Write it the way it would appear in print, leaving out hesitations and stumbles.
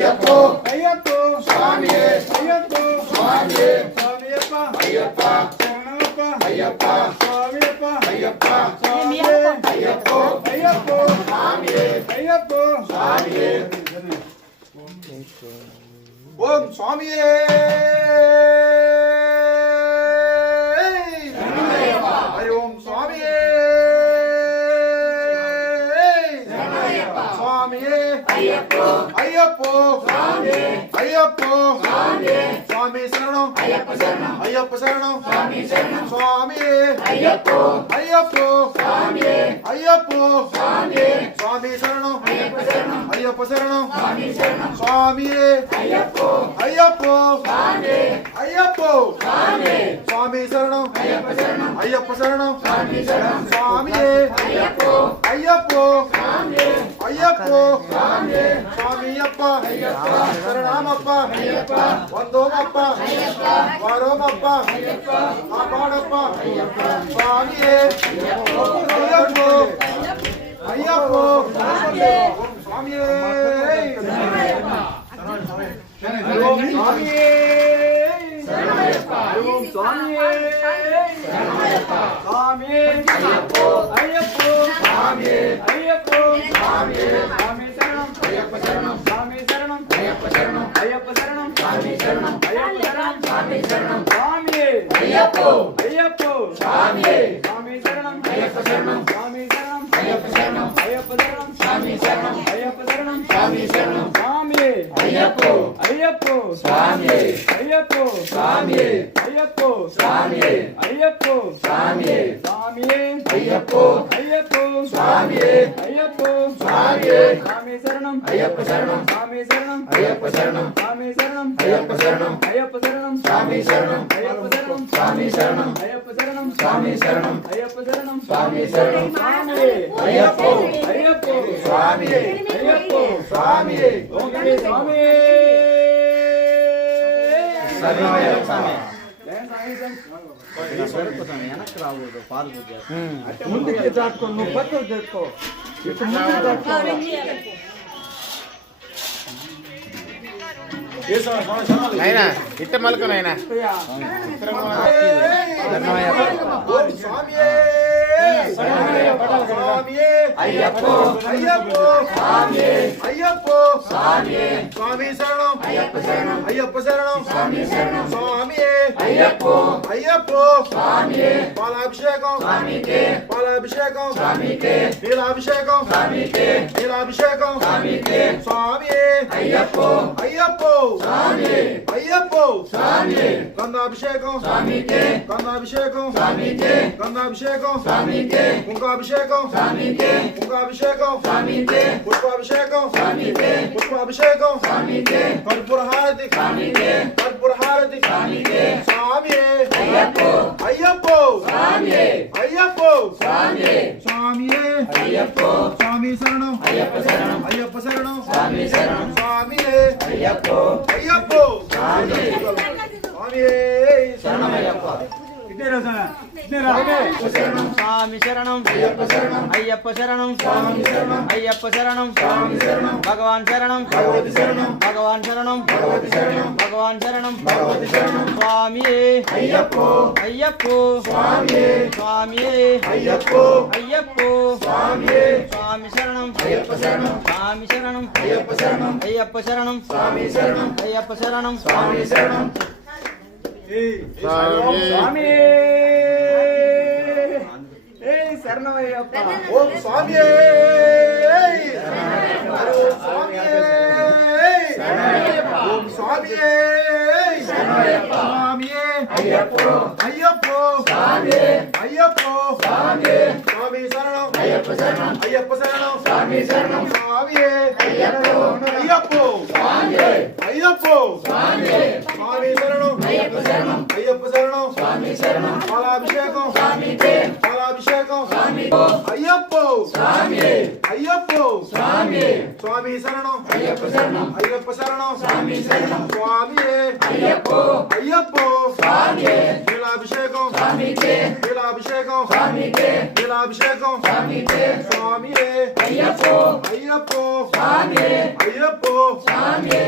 అయ్యప్ప స్వామియే అయ్యప్ప స్వామియే స్వామియప్ప అయ్యప్ప శరణమప్ప అయ్యప్ప స్వామియప్ప అయ్యప్ప స్వామియే అయ్యప్ప అయ్యప్ప స్వామియే అయ్యప్ప స్వామియే ఓం స్వామియే ఓం స్వామియే స్వామియే అయ్యప్ప అయ్యప్ప స్వామియే అయ్యప్ప స్వామియే స్వామి శరణం అయ్యప్ప శరణం అయ్యప్ప శరణం స్వామి శరణం స్వామియే అయ్యప్ప అయ్యప్ప స్వామియే అయ్యప్ప స్వామియే స్వామి శరణం అయ్యప్ప శరణం అయ్యప్ప శరణం స్వామి శరణం స్వామియే అయ్యప్ప అయ్యప్ప స్వామియే అయ్యప్ప స్వామియే స్వామి శరణం అయ్యప్ప శరణం అయ్యప్ప శరణం స్వామి శరణం స్వామియే అయ్యప్ప అయ్యప్ప స్వామియే అయ్యప్ప స్వామియే స్వామియప్ప అయ్యప్ప శరణమప్ప అయ్యప్ప వందోమప్ప అయ్యప్ప వారోమప్ప అయ్యప్ప కాపాడప్ప అయ్యప్ప స్వామియే అయ్యప్ప అయ్యప్ప స్వామియే ఓం స్వామియే ఓం స్వామియే స్వామియే అయ్యప్ప అయ్యప్ప స్వామియే అయ్యప్ప స్వామియే స్వామి శరణం అయ్యప్ప శరణం స్వామి శరణం అయ్యప్ప శరణం అయ్యప్ప శరణం స్వామి శరణం అయ్యప్ప శరణం స్వామి శరణం స్వామియే అయ్యప్ప అయ్యప్ప స్వామియే స్వామి శరణం అయ్యప్ప శరణం స్వామి శరణం అయ్యప్ప శరణం అయ్యప్ప శరణం స్వామి శరణం అయ్యప్ప శరణం స్వామి శరణం స్వామియే అయ్యప్ప అయ్యప్ప స్వామియే అయ్యప్ప స్వామియే అయ్యప్ప స్వామియే అయ్యప్ప స్వామియే స్వామియే అయ్యప్ప అయ్యప్ప స్వామియే అయ్యప్ప స్వామియే స్వామి శరణం అయ్యప్ప శరణం స్వామి శరణం అయ్యప్ప శరణం స్వామి శరణం అయ్యప్ప శరణం అయ్యప్ప శరణం స్వామి శరణం అయ్యప్ప శరణం స్వామి శరణం అయ్యప్ప శరణం స్వామి శరణం అయ్యప్ప శరణం స్వామి శరణం స్వామియే అయ్యప్ప అయ్యప్ప స్వామియే అయ్యప్ప స్వామియే ఓం స్వామియే శరణమయ్యప్ప స్వామి వెనక్కి రాకూడదు పాలు ముందుకు దాటుకో నువ్వు పక్కకు తెచ్చుకో ఇప్పుడు ముందుకు దాటుకో నాయనా ఇట్ట మలక నాయనా అయ్యప్ప అయ్యప్ప స్వామియే అయ్యప్ప స్వామియే స్వామి శరణం అయ్యప్ప శరణం అయ్యప్ప శరణం స్వామి శరణం స్వామియే అయ్యప్ప అయ్యప్ప స్వామియే పాలాభిషేకం స్వామికే పాలాభిషేకం స్వామికే నీలాభిషేకం స్వామికే నీలాభిషేకం స్వామికే స్వామియే అయ్యప్ప అయ్యప్ప స్వామియే అయ్యప్ప స్వామియే గంధాభిషేకం స్వామికే గంధాభిషేకం స్వామికే గంధాభిషేకం స్వామికే కుంకాభిషేకం స్వామికే కుంకాభిషేకం స్వామికే పుష్పాభిషేకం స్వామికే పుష్పాభిషేకం స్వామికే కర్పూర హారతి స్వామికే కర్పూర హారతి స్వామికే స్వామియే అయ్యప్ప అయ్యప్ప స్వామియే అయ్యప్ప స్వామియే స్వామియే అయ్యప్ప స్వామి శరణం అయ్యప్ప శరణం అయ్యప్ప శరణం స్వామి శరణం స్వామియే అయ్యప్ప అయ్యప్ప స్వామియే స్వామియే శరణమయ్యప్ప స్వామి శరణం అయ్యప్ప శరణం అయ్యప్ప శరణం స్వామి శరణం అయ్యప్ప శరణం స్వామి శరణం భగవాన్ శరణం భగవతి శరణం భగవాన్ శరణం భగవతి శరణం భగవాన్ శరణం భగవతి శరణం స్వామియే అయ్యప్ప అయ్యప్ప స్వామియే స్వామియే అయ్యప్ప అయ్యప్ప స్వామియే స్వామి శరణం అయ్యప్ప శరణం స్వామి శరణం అయ్యప్ప శరణం అయ్యప్ప శరణం స్వామి శరణం అయ్యప్ప శరణం స్వామి శరణం స్వామి శరణమయ్యప్ప ఓం స్వామియే ఓం స్వామియే స్వామియే అయ్యప్ప అయ్యప్ప స్వామియే అయ్యప్ప స్వామియే స్వామి శరణం అయ్యప్ప శరణం అయ్యప్ప శరణం స్వామి శరణం స్వామియే అయ్యప్ప అయ్యప్ప స్వామియే అయ్యప్ప స్వామియే స్వామి శరణం అయ్యప్ప శరణం అయ్యప్ప శరణం స్వామి శరణం పాలాభిషేకం స్వామికే పాలాభిషేకం స్వామికే అయ్యప్ప స్వామియే అయ్యప్ప స్వామియే స్వామి శరణం అయ్యప్ప శరణం అయ్యప్ప శరణం స్వామి శరణం స్వామియే అయ్యప్ప అయ్యప్ప స్వామియే నీలాభిషేకం స్వామికే నీలాభిషేకం స్వామికే నీలాభిషేకం స్వామికే స్వామియే అయ్యప్ప అయ్యప్పో స్వామి అయ్యప్పో స్వామి